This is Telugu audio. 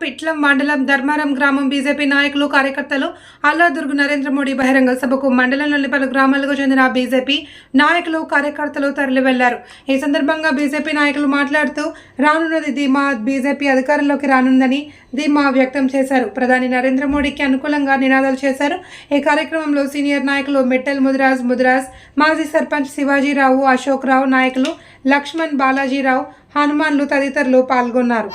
పిట్లం మండలం ధర్మారం గ్రామం బీజేపీ నాయకులు కార్యకర్తలు అల్లాదుర్గు నరేంద్ర మోడీ బహిరంగ సభకు మండలంలోని పలు గ్రామాలకు చెందిన బీజేపీ నాయకులు కార్యకర్తలు తరలి వెళ్ళారు. ఈ సందర్భంగా బీజేపీ నాయకులు మాట్లాడుతూ రానున్నది ధీమా బీజేపీ అధికారంలోకి రానుందని ధీమా వ్యక్తం చేశారు. ప్రధాని నరేంద్ర మోడీకి అనుకూలంగా నినాదాలు చేశారు. ఈ కార్యక్రమంలో సీనియర్ నాయకులు మిట్టల్ ముదిరాజ్ ముదిరాజ్ మాజీ సర్పంచ్ శివాజీరావు అశోక్ రావు నాయకులు లక్ష్మణ్ బాలాజీరావు హనుమాన్లు తదితరులు పాల్గొన్నారు.